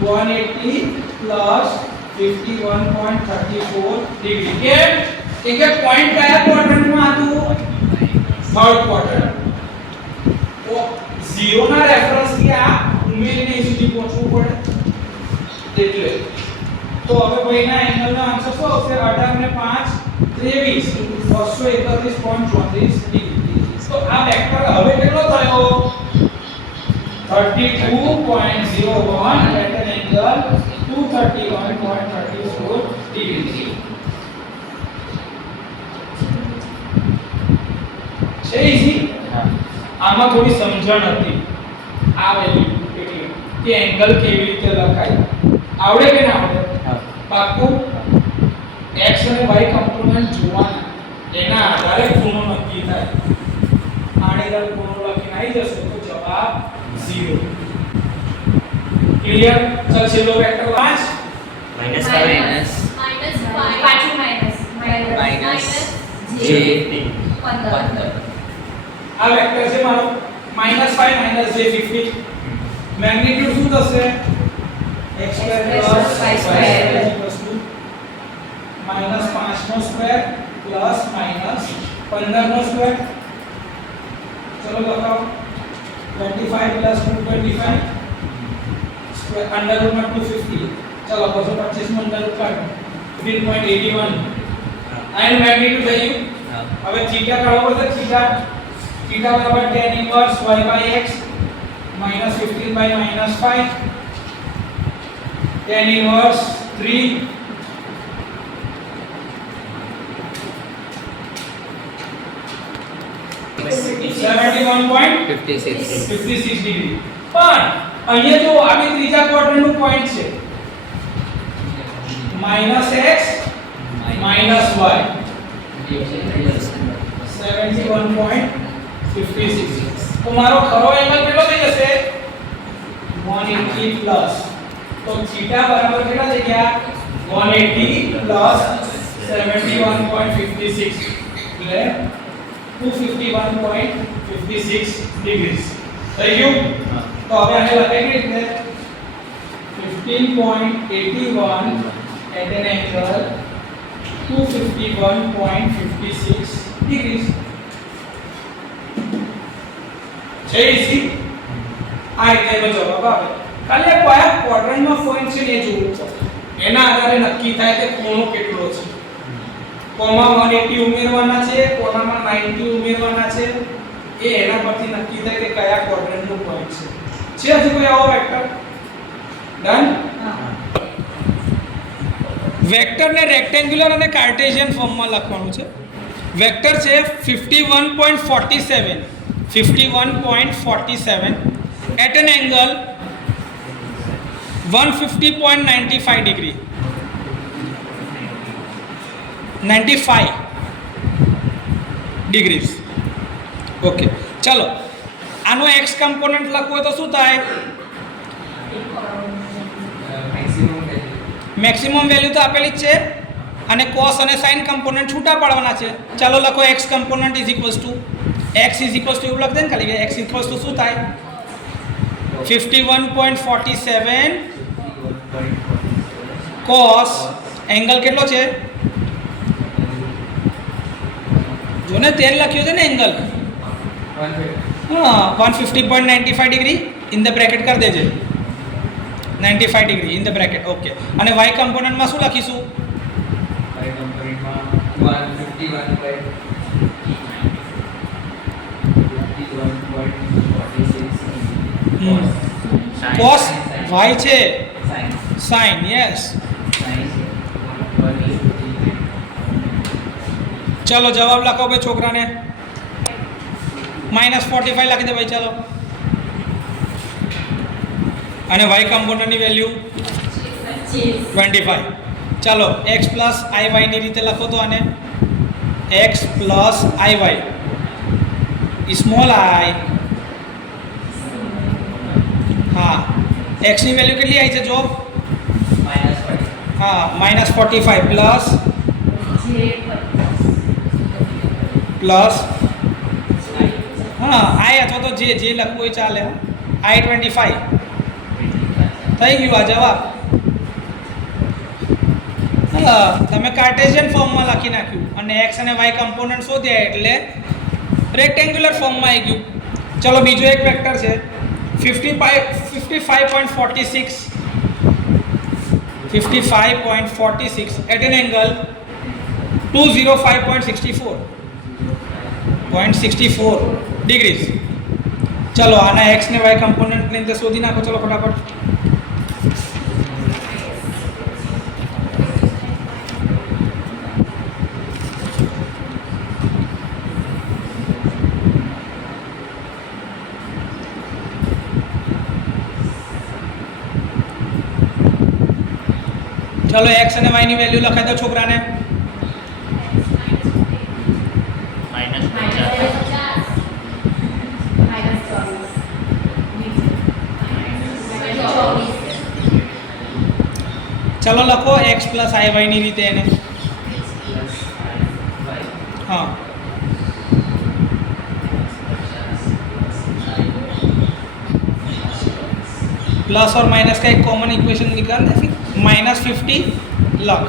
180 + 51.34 ડિગ્રી. કેમ? કે પોઈન્ટ કયા ક્વોડ્રન્ટમાં હતું? Third quadrant. તો 0 ના રેફરન્સથી આ ઉમેરીને સુધી પહોંચવું પડે. એટલે તો હવે ભાઈના એંગલનો આન્સર શું આવશે? 18 ને 5 23 231.34 ડિગ્રી. તો આ વેક્ટર હવે કેટલો થયો? 32.01 at an angle 231.34 ડિગ્રી. છે ઈઝી? આમાં થોડી સમજણ હતી. આ વેલ્યુ એટલે કે એંગલ કેવી રીતે લખાય આવડે કે ના આવડે? પાક્કું? x અને y કમ્પોનન્ટ જોવાના, એના આધારે ખૂણો નક્કી થાય. આડેધડ ખૂણો લખીને આવી જશે તો ક્લિયર? ચલ છેલ્લો વેક્ટર 5 -5 માઇનસ પાછું માઇનસ માઇનસ j 15 આ વેક્ટર છે મારો -5 -j50 મેગ્નીટ્યુડ શું થશે x² + y² -5 નો સ્ક્વેર પ્લસ માઈનસ 15 નો સ્ક્વેર ચલો લખાઓ 25 + 225 સ્ક્વેર અંડર રૂટ માં 250 ચલો 225 નો અંડર રૂટ કાઢો 3.81 આનું મેગ્નીટ્યુડ થઈ ગયું હવે થીટા કાઢવો પડશે થીટા બરાબર tan inverse y/x -15 by -5 tan inverse 3 71.56 56 degree પણ અહીંયા જો આ બી ત્રીજા ક્વાડ્રન્ટ નું પોઈન્ટ છે -x -y 71.56 તો મારો ખરો એંગલ કેટલો થઈ જશે 180 પ્લસ તો થીટા બરાબર કેટલા થઈ ગયા 180 પ્લસ 71.56 એટલે 251.56 ડિગ્રી થઈ ગયું તો હવે આને લખાઈ કેવી રીતે 15.81 at an angle 251.56 degrees છે ઈઝી આ રીતે એનો જવાબ આવે ખાલી આ કયા ક્વાડ્રન્ટમાં પોઈન્ટ છે ને એ જોવું પડે એના આધારે નક્કી થાય કે ખૂણો કેટલો છે કોમા 180 ઉમેરવાના છે કોનામાં 90 ઉમેરવાના છે એ એના પરથી નક્કી થાય કે કયા ક્વાડ્રન્ટનું પોઈન્ટ છે હજી કોઈ આવો વેક્ટર ડન વેક્ટરને રેક્ટેન્ગ્યુલર અને કાર્ટેશિયન ફોર્મમાં લખવાનું છે વેક્ટર છે 51.47 at an angle 150.95 degree 95 degrees okay ચલો આનો x કમ્પોનન્ટ લખવો હોય તો શું થાય મેક્સિમમ વેલ્યુ તો આપેલી જ છે અને cos અને sin કમ્પોનન્ટ છૂટા પાડવાના છે ચાલો લખો x કમ્પોનન્ટ x એવું લખ દે ને ખાલી x શું થાય 51.47 cos એંગલ કેટલો છે જો ને 10 લખ્યું છે ને એંગલ હા 150.95 ડિગ્રી ઇન ધ બ્રેકેટ કરી દેજે 95 degree in the bracket okay અને y કમ્પોનન્ટમાં શું લખીશું cos y છે sin yes ચલો જવાબ લખો ભાઈ છોકરાને -45 લખી દે ભાઈ ચાલો અને y કમ્પોનન્ટની વેલ્યુ 25 ચાલો x + iy ની રીતે લખો તો આને x + iy સ્મોલ i હા x ની વેલ્યુ કેટલી આવી છે જો હા -45 પ્લસ હા i અથવા તો જે લખવું હોય ચાલે i 25 થઈ ગયું આ જવાબ તમે કાર્ટેશિયન ફોર્મમાં લખી નાખ્યું અને x અને y કમ્પોનન્ટ શોધ્યા એટલે રેક્ટેન્ગ્યુલર ફોર્મમાં આવી ગયું ચલો બીજો એક વેક્ટર છે 55.46 at an angle 205.64 degrees ચલો આના x ને y કમ્પોનન્ટ ની અંદર શોધી નાખો ચલો ફટાફટ ચલો x અને y ની વેલ્યુ લખાઈ દો છોકરાને -50 ચલો લખો x પ્લસ iy ની રીતે એને. હા प्लस और माइनस का एक कॉमन इक्वेशन निकाल दे फिर -50 लख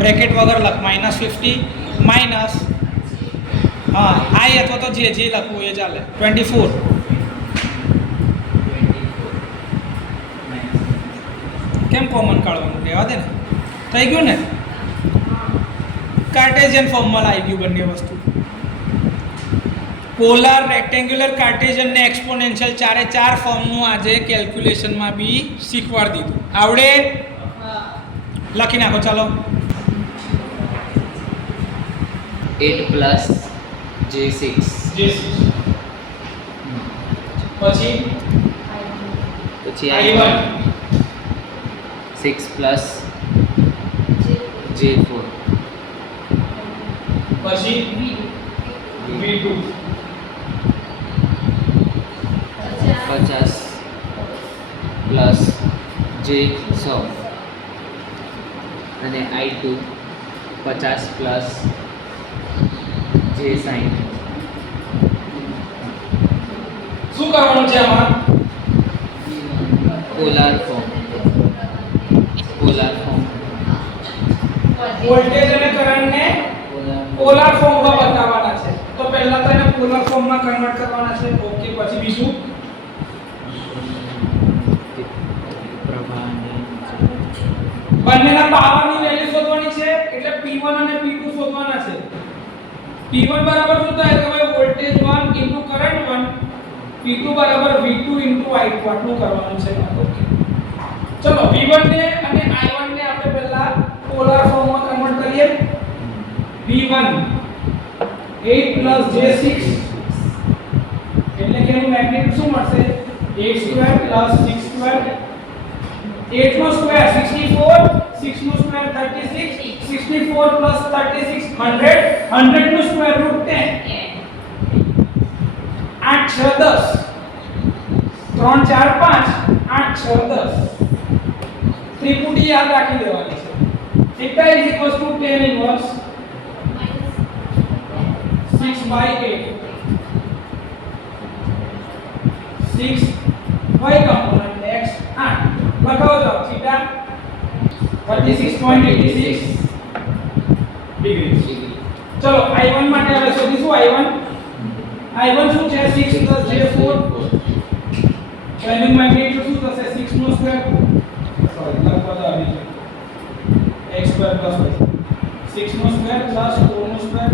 ब्रैकेट वगैरह लख -50 माइनस हाँ आई अथवा तो जे जे लखू ये चाले 24 केम कॉमन काढવાનું રહેવા દે ને થઈ ગયું ને કાર્ટેશિયન ફોર્મમાં આવી ગયું બંને વસ્તુ પોલાર રેક્ટેન્ગ્યુલર કાર્ટેશિયન ને એક્સપોનેન્શિયલ ચારે ચાર ફોર્મનું આજે કેલ્ક્યુલેશનમાં બી શીખવાડી દીધું આવડે લખી નાખો ચાલો 8 plus J6 પછી પછી I1 6 plus J4 પછી V2 50 plus J100 અને I2 50 plus J60 શું કરવાનું છે આમાં પોલાર ફોર્મ વોલ્ટેજ અને કરંટને પોલાર ફોર્મમાં બતાવવાના છે તો પહેલા તો એને પોલાર ફોર્મમાં કન્વર્ટ કરવાના છે ઓકે પછી બીજું બંનેના પાવરની વેલ્યુ શોધવાની છે એટલે P1 અને P2 શોધવાના છે P1 બરાબર શું થાય કે ભાઈ વોલ્ટેજ 1 કરંટ 1 P2 બરાબર V2 I2 આટલું કરવાનું છે ઓકે ચલો V1 ને અને I1 ને આપણે પહેલા પોલાર ફોર્મમાં કન્વર્ટ કરીએ V1 8 j6 એટલે કે એનું મેગ્નીટ્યુડ શું મળશે 8 સ્ક્વેર 6 સ્ક્વેર 8 નો સ્ક્વેર 64 6 નો સ્ક્વેર 36 64 36 100 100 નો સ્ક્વેર રૂટ 10 8 6 10 3 4 5 8 6 10 ત્રિપુટી યાદ રાખી દેવાની છે theta = tan inverse 6/8 6 y component x 8 લખાવો જાઓ થીટા 36.86 ડિગ્રી ચલો I1 માટે હવે શોધીશું I1 શું છે 6 + j4 એનું મેગ્નીટ્યુડ શું થશે 6 નો સ્ક્વેર સોરી લખવા દો આવી x સ્ક્વેર + y 6 નો સ્ક્વેર + 4 નો સ્ક્વેર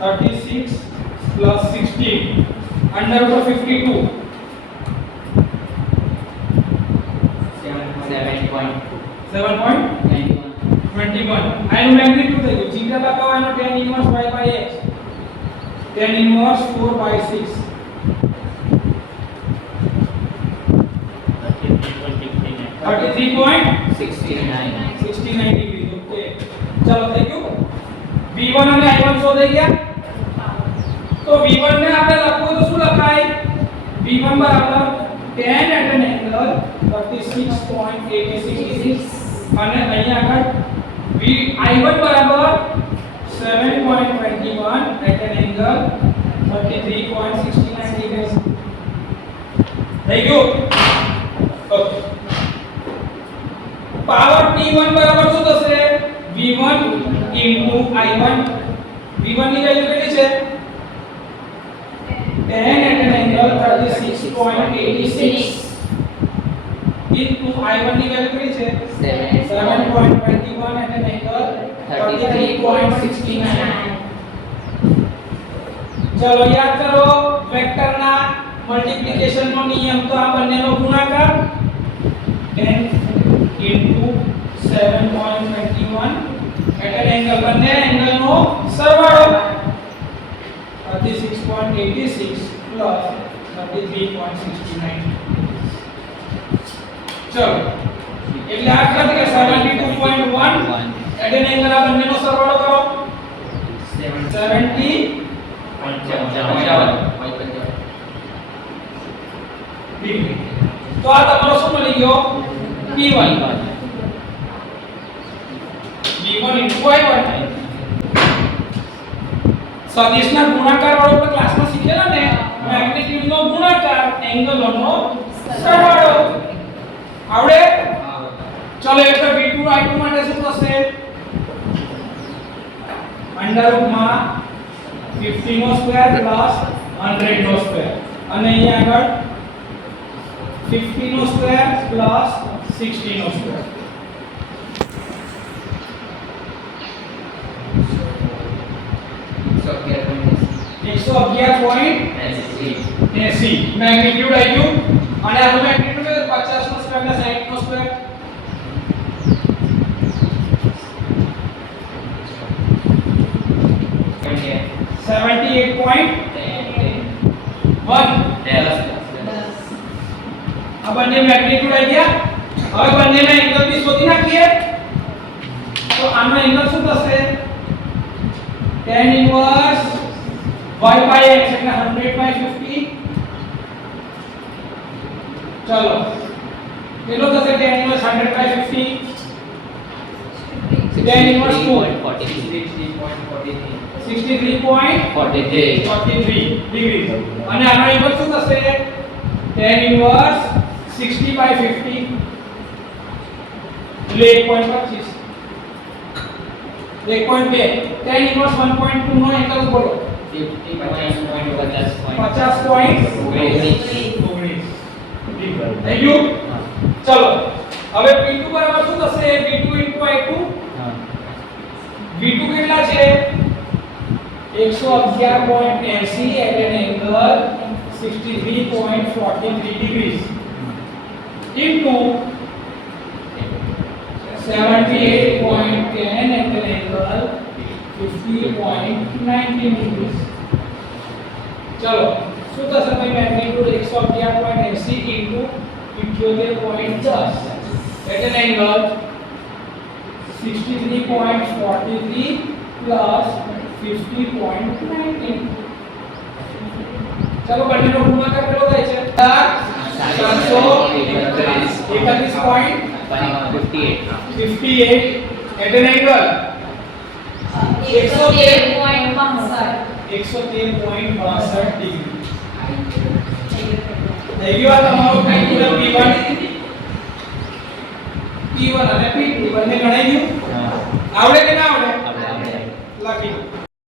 36 + 16 अंडर रूट 52 7.21 આનું મેગ્નીટ્યુડ થઈ ગયું થીટા લગાવો એનો tan inverse y/x tan inverse 4/6 33.69 degree okay ચલો થઈ ગયું V1 અને I1 શોધાઈ ગયા तो V1 ने આપણે લખવું તો શું લખાય V1 બરાબર tan at an angle 36.86 અને અહીંયા આગળ I1 બરાબર 7.21 at an angle 33.69 ડિગ્રી થઈ ગયું ઓકે પાવર P1 બરાબર શું થશે V1 * I1 V1 ની વેલ્યુ કેટલી છે tan at an angle 36.86 into I1 ની વેલ્યુ કેટલી છે 7.21 at an angle 33.69 ચલો યાદ કરો વેક્ટરના મલ્ટીપ્લિકેશન નો નિયમ તો આ બંનેનો ગુણાકાર 10 into 7.21 at an angle બંને એંગલનો સરવાળો 36.86 plus 33.69 ચલો એટલે આ કેટલા કે 72.1 at an angle આ બંનેનો સરવાળો કરો 70 ડિગ્રી તો આ તમારો શું મળી ગયો P1 B1 * Y1 સદિશના ગુણાકાર વાળો આપણે ક્લાસમાં શીખેલા ને મેગ્નીટ્યુડ નો ગુણાકાર એંગલોનો સરવાળો આવડે ચલો એટલે V2 I2 માટે શું થશે અંડરરૂટમાં 50 નો સ્ક્વેર પ્લસ 100 નો સ્ક્વેર અને અહીંયા આગળ 50 નો સ્ક્વેર પ્લસ 60 નો સ્ક્વેર So here 111.80 મેગ્નીટ્યુડ આવી ગયું અને આનું મેગ્નીટ્યુડ 50 નો સ્ક્વેર ને 60 નો સ્ક્વેર okay. 78.1 આ બંને મેગ્નીટ્યુડ આવી ગયા હવે બંનેના એંગલ બી શોધી નાખીએ તો આનો એંગલ શું થશે tan ઇન્વર્સ y/x એટલે 100/50 ચલો કેટલો થશે tan inverse 100/50 tan inverse 63.43 degree અને આનો એંગલ શું થશે tan ઇન્વર્સ 60/50 એટલે 1.25 1.2 tan ઇન્વર્સ 1.2 નો એંગલ બોલો 50.19 થઈ ગયું ચલો હવે P2 બરાબર શું થશે V2 * I2 V2 કેટલા છે 111.80 at an angle 63.43 degrees into 78.10 at an angle 50.19 degrees ચલો શું થશે ભાઈ magnitude 111.80 into 78.10 at an angle 63.43 plus 50.19 ચલો બંનેનો ગુણાકાર કેટલો થાય છે 431.58 at an angle 113.62 ડિગ્રી થઈ ગયો આ તમારો P1 અને P2 બંને ગણાઈ ગયું આવડે કે ના આવડે